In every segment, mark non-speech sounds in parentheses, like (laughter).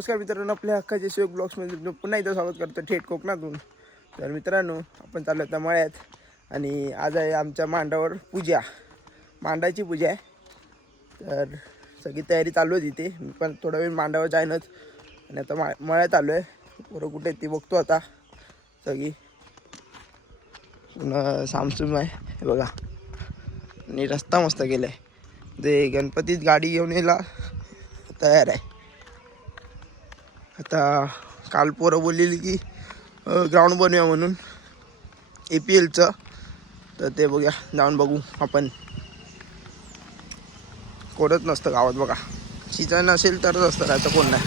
नमस्कार मित्रांनो आपल्या हक्काचे शिवक ब्लॉग्समध्ये पुन्हा एकदा स्वागत करतो थेट कोकणातून. तर मित्रांनो आपण चाललो होता मळ्यात आणि आज आहे आमच्या मांडावर पूजा. मांडाची पूजा आहे. तर सगळी तयारी चालू आहे तिथे. मी पण थोडा वेळ मांडावर जाईनच. आणि आता मा मळ्यात आलो आहे बरं कुठे ती बघतो आता. सगळी. पुन्हा सामसूम आहे. हे बघा. आणि रस्ता मस्त गेला आहे ते गणपतीत गाडी घेऊन यायला तयार आहे. आता काल पोरं बोललेली की ग्राउंड बनवूया म्हणून. ए पी एलचं तर ते बघूया. जाऊन बघू आपण. कोणच नसतं गावात बघा. सिंचन नसेल तरच असतं राहायचं कोण नाही.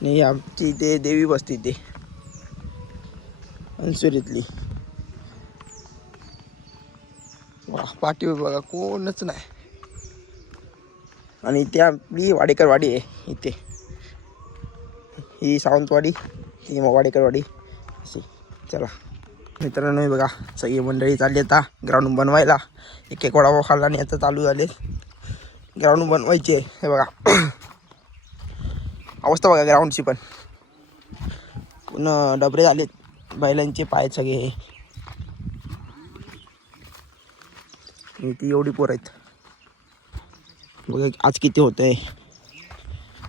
आणि आमची इथे देवी बसते ते अंसुरीतली वा पाठीवर बघा कोणच नाही. आणि इथे आपली वाडेकर वाडी आहे इथे. ही सावंतवाडी ही मग वाडेकरवाडी अशी चला. मित्रांनो हे बघा सगळी मंडळी चालली आता ग्राउंड बनवायला. एक एक वडापाव खाल्ला आणि आता चालू झाले. ग्राउंड बनवायचे हे बघा. (clears throat) अवस्था बघा ग्राउंडची पण. पुन्हा डबरे झालेत बैलांचे पाय सगळे. आणि ती एवढी पोर आहेत. बघा आज किती होत आहे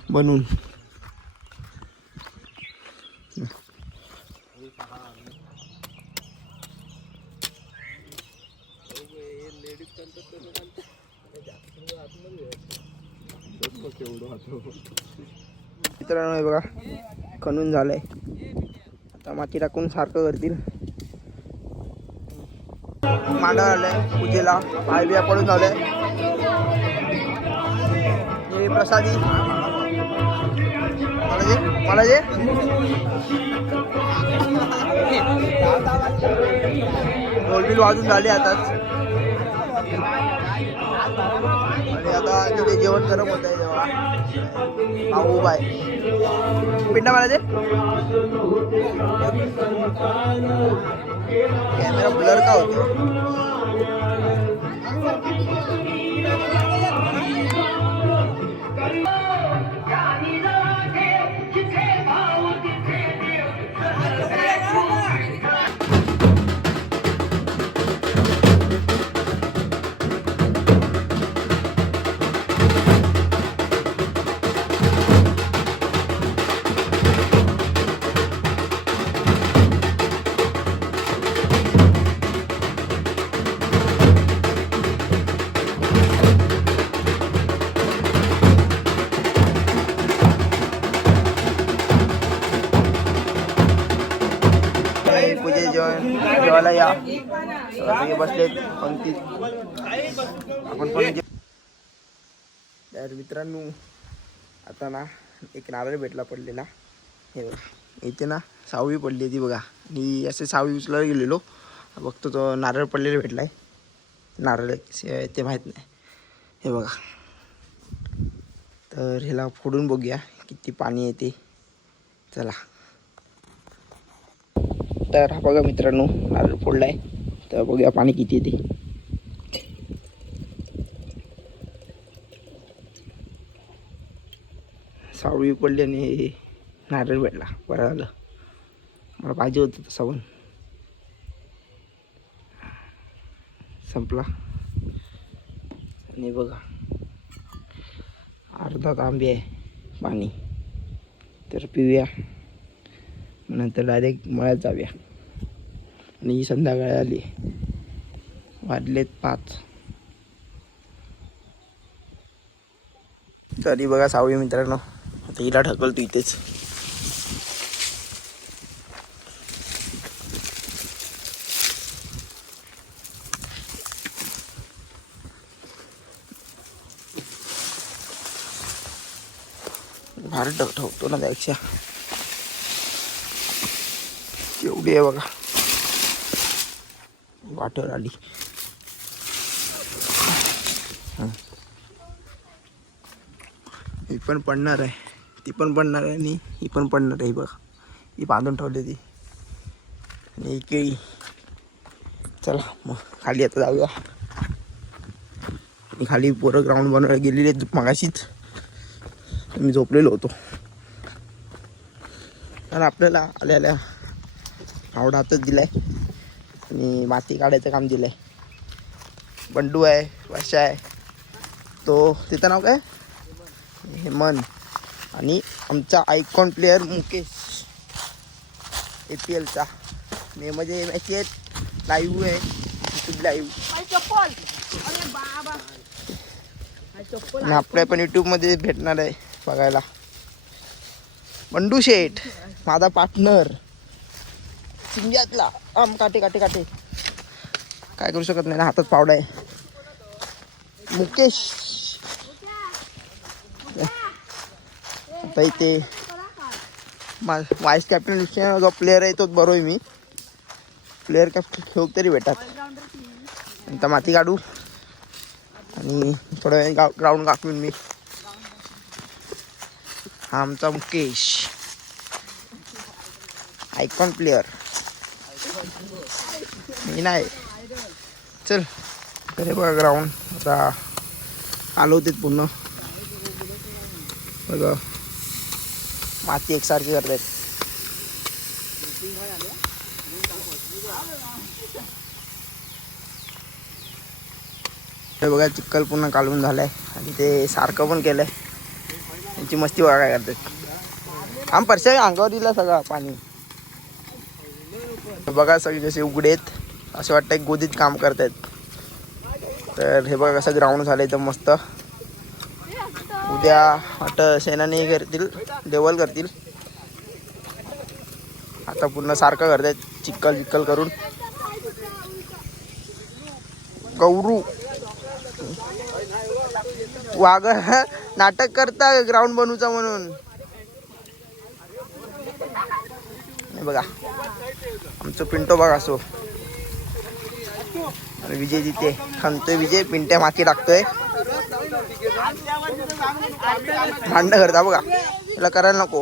बनून मित्रांनो हे बघा खणून झालंय. आता माती टाकून सारखं करतील. मांडा आलंय पूजेला. पाय बिया पडून झालंय. प्रसादी. मला जे मला जे ढोलबिल वाजून झाले आताच. आता तिथे जेवण गरम होत आहे जेव्हा भाऊ बाय पिंडा मला कॅमेरा ब्लर का होतो सगळे बसलेत पंक्तीत आपण पण तर मित्रांनो आता ना एक नारळ भेटला पडलेला. हे बघा इथे ना सावळी पडली होती बघा. आणि असे सावळी उचलायला गेलेलो. बघतो तो नारळ पडलेला भेटलाय. नारळ से- ते माहीत नाही. हे बघा. तर ह्याला फोडून बघूया किती पाणी येते चला. तर हा बघा मित्रांनो नारळ फोडलाय. तर बघूया पाणी किती येते. सावळी पडली आणि नारळ भेटला बरं झालं. मला पाहिजे होतं तसं पण संपला. आणि बघा अर्धा तांबे आहे पाणी. तर पिऊया. नंतर डायरेक्ट मळ्यात जाऊया. आणि ही संध्याकाळ आली. वाजलेत पाच. तरी बघा सावळी मित्रांनो. आता हिला ढकलतो इथेच. भारत ढ- ठेवतो ना त्यापेक्षा. एवढी आहे बघा. वाटर आली. ही. पण पडणार आहे. ती पण पडणार आहे आणि ही पण पडणार आहे बघ. बघा ही बांधून ठेवली ती. आणि ही केळी. चला मग खाली आता जाऊया. आणि खाली पोरं ग्राउंड बनवायला गेलेली आहेत मागाशीच. मी झोपलेलो होतो. कारण आपल्याला आल्याला आवडातच दिलाय. आणि माती काढायचं काम दिलंय. बंडू आहे वर्षा आहे. तो तिचं नाव काय? हेमन आणि आमचा icon player Mukesh. A P एलचा May मध्ये मॅच आहेत लाईव्ह आहे यूट्यूब लाईव्ह आणि आपल्या पण यूट्यूबमध्ये भेटणार आहे बघायला. बंडू शेठ माझा पार्टनर सिंग्यातला आम काटे काटे काटे. काय करू शकत नाही ना हातात पावडा आहे. मुकेश. आता इथे मा वाईस कॅप्टन जो प्लेअर आहे तोच बरोय मी. प्लेअर कॅप्टन खेळू तरी भेटात. नंतर माती काढू. आणि थोडा वेळ ग्राउंड गाठून मी. हा आमचा मुकेश. आयकॉन प्लेअर मी नाही. चल तरी बघा ग्राउंड. आता आलो होते पूर्ण. बघा. माती एकसारखी करतायत. हे बघा चिक्कल पूर्ण कालवून झालाय. आणि ते सारखं पण केलंय. त्यांची मस्ती बघा काय करतात आम परश्या अंगावर दिला सगळं पाणी. बघा सगळे कसे उघडेत असं वाटतं गोदीत काम करतायत. तर हे बघा कसं ग्राउंड झालं एकदम मस्त. उद्या वाटतं सेनाने करतील लेवल करतील. आता पूर्ण सारखं करतायत चिक्कल चिक्कल करून. गौरू. वाघ नाटक करता ग्राउंड बनवूचा म्हणून. बघा. आमचं पिंटो बघा असो. आणि विजय तिथे खांतोय विजय पिंट्या माती टाकतोय भांड करता बघा. त्याला करायला नको.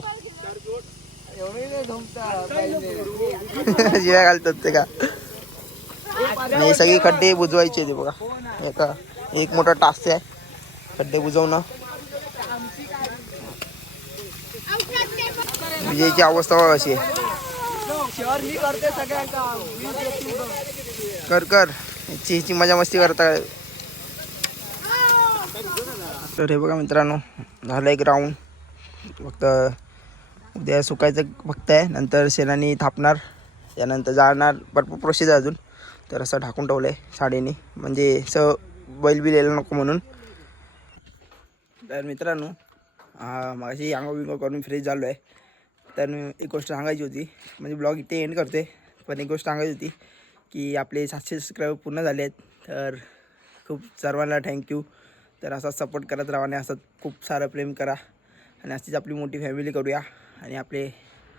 जिव्या घालतात ते का? आणि सगळे खड्डे बुजवायचे ते बघा. एका एक मोठा टास्क आहे. खड्डे बुजवणं. विजयची अवस्था बघा अशी आहे. शहर मी करते कर कर. ह्याची ह्याची मजा मस्ती करता तर हे बघा मित्रांनो झालं एक राऊंड फक्त उद्या सुकायचं फक्त आहे. नंतर शेणाने थापणार. त्यानंतर जाळणार. भरपूर प्रोसेस आहे अजून. तर असं ढाकून ठेवलं आहे साडीने. म्हणजे असं बैल बिल यायला नको म्हणून. तर मित्रांनो माझी आंघोळ बिंगो करून फ्रेश झालो आहे तर एक गोष्ट सांगायची होती. म्हणजे ब्लॉग इथे एंड करते पण एक गोष्ट सांगायची होती की आपले सातशे सबस्क्राईबर पूर्ण झाले आहेत. तर खूप सर्वांना थँक्यू तर असाच सपोर्ट करत राहा आणि असंच खूप सारं प्रेम करा. आणि अशीच आपली मोठी फॅमिली करूया. आणि आपले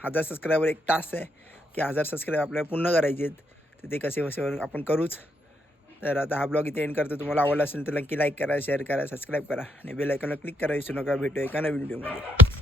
हजार सबस्क्रायबर एक टास्क आहे की हजार सबस्क्राईब आपल्याला पूर्ण करायचे आहेत. तर ते कसे कसे आपण करूच. तर आता हा ब्लॉग इथे एंड करतो तुम्हाला आवडला असेल तर नक्की लाईक करा शेअर करा सबस्क्राईब करा. आणि बेल आयकॉनला क्लिक करा विसरू नका. भेटू एका नवीन व्हिडिओमध्ये